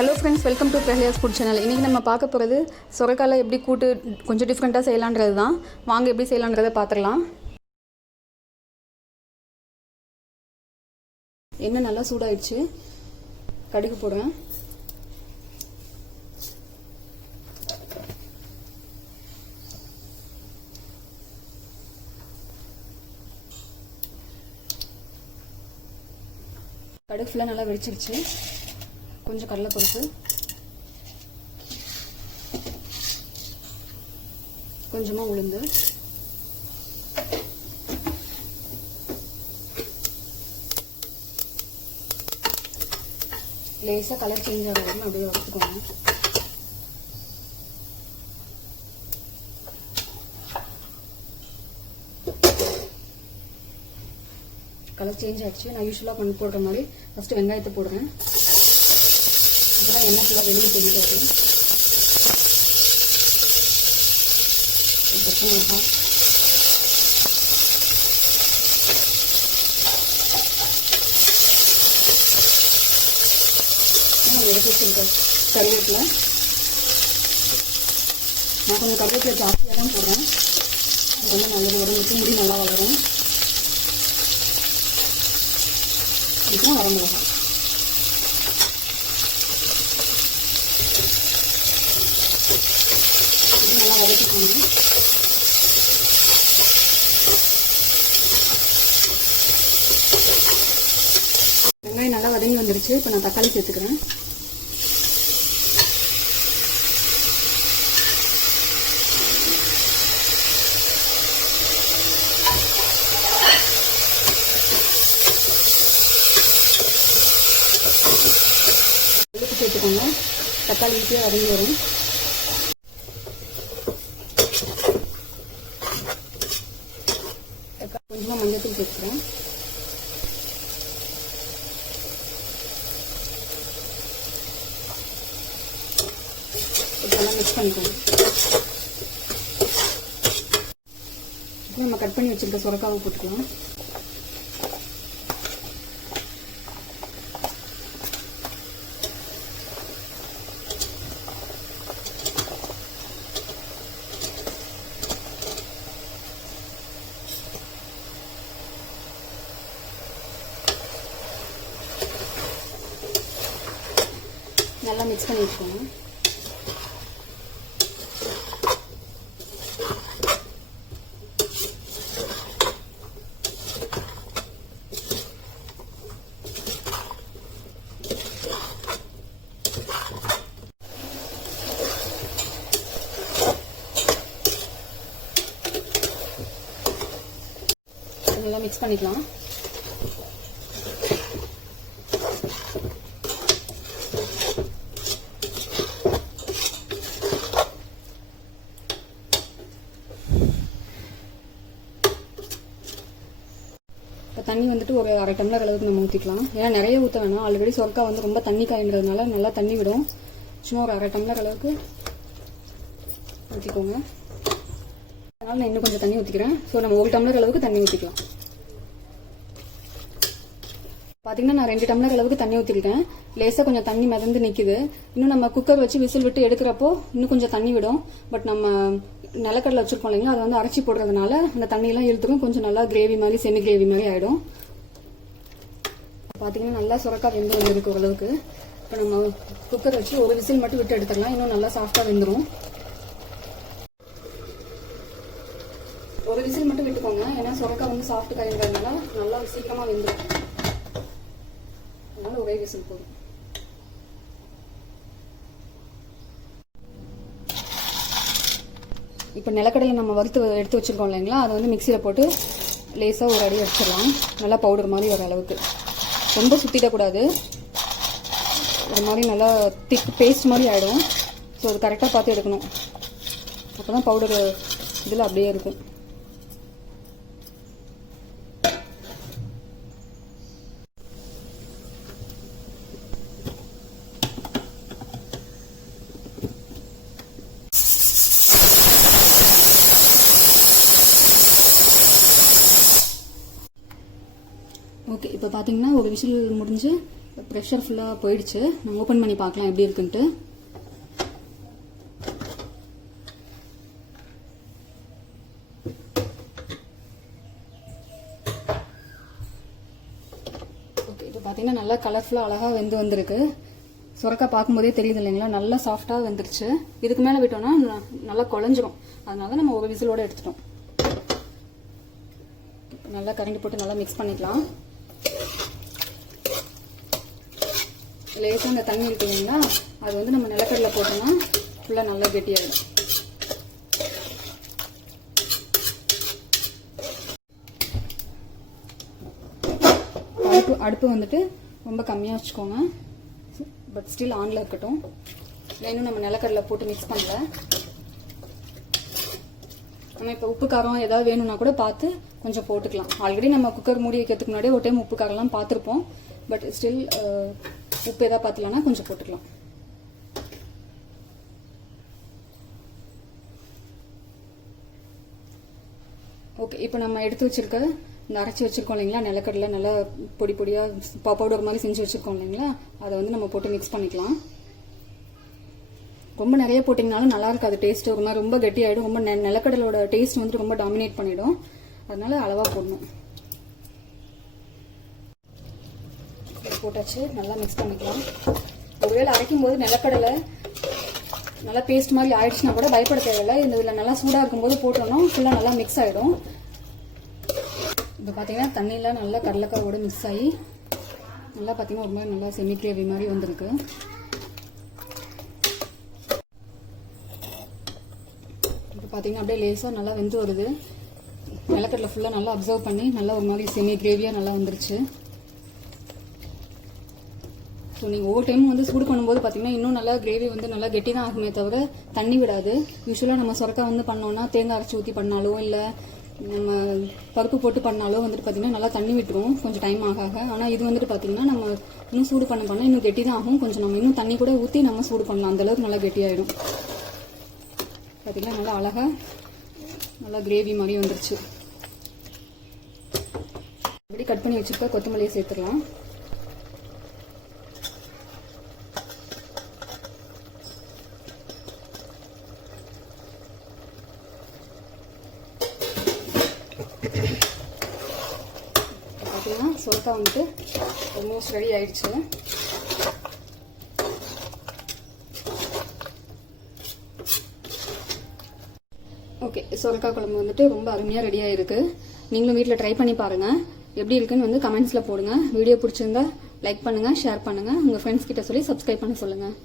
Hello friends, welcome to பிரஹ்லியாஸ் food channel. இன்றைக்கி நம்ம பார்க்க போகிறது சொரக்காயில் எப்படி கூட்டு கொஞ்சம் டிஃப்ரெண்ட்டாக செய்யலான்றது தான். வாங்க எப்படி செய்யலான்றதை பார்த்துடலாம். எண்ணெய் நல்லா சூடாயிடுச்சு. கடுகு போடுறேன். கடுகு ஃபுல்லாக நல்லா வெடிச்சிருச்சு. கொஞ்சம் கடலைப்பருப்பு, கொஞ்சமாக உளுந்து, லேசாக கலர் சேஞ்ச் ஆகிற வரைக்கும் அப்படியே வறுத்துக்கோங்க. கலர் சேஞ்ச் ஆகிடுச்சு. நான் யூஸ்வலாக போடுற மாதிரி ஃபஸ்ட்டு வெங்காயத்தை போடுறேன். இப்போதான் எண்ணெய் ஃபுல்லாக வெளியே தெரிவிட்டு வரும். பச்சை மிளகாய், எடுத்து வச்சுருக்க கருவேப்பிலை. நான் கொஞ்சம் கருவேப்பிலை ஜாஸ்தியாக தான் போடுறேன். ரொம்ப நல்லது, உடம்புக்கு முடி நல்லா வளரும். இதுதான் வரமிளகாய். நல்லா வதக்கிக்கோங்க. வெங்காயம் நல்லா வதங்கி வந்துருச்சு. இப்போ நான் தக்காளி சேர்த்துக்கிறேன். உப்பு சேர்த்துக்கோங்க. தக்காளி ஈஸியாக வதங்கி வரும். கொஞ்சமாக மஞ்சள் சேர்த்துக்கிறேன். இதெல்லாம் மிக்ஸ் பண்ணிக்கோங்க. இப்போ நம்ம கட் பண்ணி வச்சிருக்க சொரக்காவை போட்டுக்கலாம். நல்லா மிக்ஸ் பண்ணி வச்சுக்கோங்க. நல்லா மிக்ஸ் பண்ணிக்கலாம். தண்ணி வந்துட்டு ஒரு அரை டம்ளர் அளவுக்கு நம்ம ஊற்றிக்கலாம். ஏன்னா நிறைய ஊற்ற வேணாம். ஆல்ரெடி சொரக்காய் வந்து ரொம்ப தண்ணி காய்ன்றதுனால நல்லா தண்ணி விடும். சும்மா ஒரு அரை டம்ளர் அளவுக்கு ஊற்றிக்கோங்க. அதனால நான் இன்னும் கொஞ்சம் தண்ணி ஊற்றிக்கிறேன். ஸோ நம்ம ஒரு டம்ளர் அளவுக்கு தண்ணி ஊற்றிக்கலாம். பார்த்தீங்கன்னா நான் 2 டம்ளர் அளவுக்கு தண்ணி ஊற்றிக்கிட்டேன். லேசாக கொஞ்சம் தண்ணி மிதந்து நிற்குது. இன்னும் நம்ம குக்கர் வச்சு விசில் விட்டு எடுக்கிறப்போ இன்னும் கொஞ்சம் தண்ணி விடும். பட் நம்ம நிலக்கடலை வச்சிருக்கோம் இல்லைங்களா, அதை வந்து அரைச்சி போடுறதுனால அந்த தண்ணியெல்லாம் இழுத்துக்கும். கொஞ்சம் நல்லா கிரேவி மாதிரி, செமி கிரேவி மாதிரி ஆகிடும். பார்த்தீங்கன்னா நல்லா சொரக்காய் வெந்து வந்துருக்கு ஓரளவுக்கு. இப்போ நம்ம குக்கர் வச்சு ஒரு விசில் மட்டும் விட்டு எடுத்துடலாம். இன்னும் நல்லா சாஃப்டாக வெந்துடும். ஒரு விசில் மட்டும் விட்டுக்கோங்க. ஏன்னா சொரக்காய் வந்து சாஃப்ட் காய்ன்றதுனால நல்லா சீக்கிரமாக வெந்துடும். அதனால ஒரே விசில் போதும். இப்போ நிலக்கடலை நம்ம வறுத்து எடுத்து வச்சுருக்கோம் இல்லைங்களா, அதை வந்து மிக்சியில் போட்டு லேசாக ஒரு அடி அடிச்சிடலாம். நல்லா பவுடர் மாதிரி வர அளவுக்கு. ரொம்ப சுற்றிடக்கூடாது. ஒரு மாதிரி நல்லா திக் பேஸ்ட் மாதிரி ஆகிடும். ஸோ அது கரெக்டாக பார்த்து எடுக்கணும். அப்போ தான் பவுடர் இதில் அப்படியே இருக்கும். ஓகே, இப்போ பார்த்தீங்கன்னா ஒரு விசில் முடிஞ்சு ப்ரெஷர் ஃபுல்லாக போயிடுச்சு. நம்ம ஓப்பன் பண்ணி பார்க்கலாம் எப்படி இருக்குன்ட்டு. ஓகே, இது பார்த்தீங்கன்னா நல்லா கலர்ஃபுல்லாக அழகாக வெந்து வந்திருக்கு. சுரக்காய் பார்க்கும்போதே தெரியுது இல்லைங்களா, நல்லா சாஃப்டாக வெந்துருச்சு. இதுக்கு மேலே விட்டோம்னா நல்லா குழஞ்சிரும். அதனால நம்ம ஒரு விசிலோடு எடுத்துட்டோம். நல்லா கரண்டி போட்டு நல்லா மிக்ஸ் பண்ணிக்கலாம். லேசாக அந்த தண்ணி இருக்கு இல்லைங்களா, அது வந்து நம்ம நிலக்கடலை போட்டோம்னா ஃபுல்லாக நல்லா கெட்டியாயிடும். அடுப்பு வந்துட்டு ரொம்ப கம்மியாக வச்சுக்கோங்க. பட் ஸ்டில் ஆனில் இருக்கட்டும். இன்னும் நம்ம நிலக்கடலை போட்டு மிக்ஸ் பண்ணல. நம்ம இப்போ உப்பு காரம் ஏதாவது வேணும்னா கூட பார்த்து கொஞ்சம் போட்டுக்கலாம். ஆல்ரெடி நம்ம குக்கர் மூடி வைக்கிறதுக்கு முன்னாடி ஒரு டைம் உப்பு காரம்லாம் பார்த்துருப்போம். பட் ஸ்டில் உப்பு எதாவது பார்த்துலான்னா கொஞ்சம் போட்டுக்கலாம். ஓகே, இப்போ நம்ம எடுத்து வச்சிருக்க இந்த அரைச்சி வச்சிருக்கோம் இல்லைங்களா, நிலக்கடலை நல்லா பொடி பொடியாக பவுடர் மாதிரி செஞ்சு வச்சிருக்கோம் இல்லைங்களா, அதை வந்து நம்ம போட்டு மிக்ஸ் பண்ணிக்கலாம். ரொம்ப நிறைய போட்டிங்கனாலும் நல்லா இருக்காது டேஸ்ட். ஒரு மாதிரி ரொம்ப கெட்டி ஆகிடும். ரொம்ப நிலக்கடலோட டேஸ்ட் வந்துட்டு ரொம்ப டாமினேட் பண்ணிடும். அதனால அளவாக போடணும். போட்டாச்சு, நல்லா மிக்ஸ் பண்ணிக்கலாம். ஒருவேளை அரைக்கும் போது நிலக்கடலை நல்லா பேஸ்ட் மாதிரி ஆயிடுச்சுன்னா கூட பயப்பட தேவையில்லை. இந்த இதில் நல்லா சூடாக இருக்கும்போது போட்டோம்னா ஃபுல்லாக நல்லா மிக்ஸ் ஆகிடும். இப்போ பார்த்தீங்கன்னா தண்ணியில் நல்லா கடலக்காயோட மிக்ஸ் ஆகி நல்லா பார்த்தீங்கன்னா ஒரு மாதிரி நல்லா செமி கிரேவி மாதிரி வந்திருக்கு. இப்போ பார்த்தீங்கன்னா அப்படியே லேசாக நல்லா வெந்து வருது. நிலக்கடலை ஃபுல்லாக நல்லா அப்சர்வ் பண்ணி நல்லா ஒரு மாதிரி செமி கிரேவியாக நல்லா வந்துருச்சு. ஸோ நீங்கள் ஒவ்வொரு டைமும் வந்து சூடு பண்ணும்போது பார்த்தீங்கன்னா இன்னும் நல்லா கிரேவி வந்து நல்லா கெட்டி தான் ஆகுமே தவிர தண்ணி விடாது. யூஸ்வலாக நம்ம சுரக்காய் வந்து பண்ணோன்னா தேங்காய் அரைச்சி ஊற்றி பண்ணாலோ இல்லை நம்ம பருப்பு போட்டு பண்ணாலோ வந்துட்டு பார்த்தீங்கன்னா நல்லா தண்ணி விட்டுரும் கொஞ்சம் டைம் ஆக. ஆனால் இது வந்துட்டு பார்த்தீங்கன்னா நம்ம இன்னும் சூடு பண்ண இன்னும் கெட்டி தான் ஆகும். கொஞ்சம் நம்ம இன்னும் தண்ணி கூட ஊற்றி நம்ம சூடு பண்ணலாம். அந்தளவுக்கு நல்லா கெட்டியாயிடும். பார்த்தீங்கன்னா நல்லா அழகாக நல்லா கிரேவி மாதிரி வந்துருச்சு. இப்படி கட் பண்ணி வச்சுருக்க கொத்தமல்லியை சேர்த்துடலாம். பார்த்தீங்கன்னா சுரக்காய் வந்துட்டு ஆல்மோஸ்ட் ரெடி ஆயிடுச்சு. ஓகே, சுரக்காய் குழம்பு வந்துட்டு ரொம்ப அருமையாக ரெடியாக இருக்குது. நீங்களும் வீட்டில் ட்ரை பண்ணி பாருங்கள். எப்படி இருக்குன்னு வந்து கமெண்ட்ஸில் போடுங்க. வீடியோ பிடிச்சிருந்தா லைக் பண்ணுங்கள், ஷேர் பண்ணுங்கள், உங்கள் ஃப்ரெண்ட்ஸ் கிட்ட சொல்லி சப்ஸ்கிரைப் பண்ண சொல்லுங்கள்.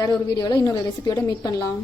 வேற ஒரு வீடியோவில் இன்னொரு ரெசிபியோட மீட் பண்ணலாம்.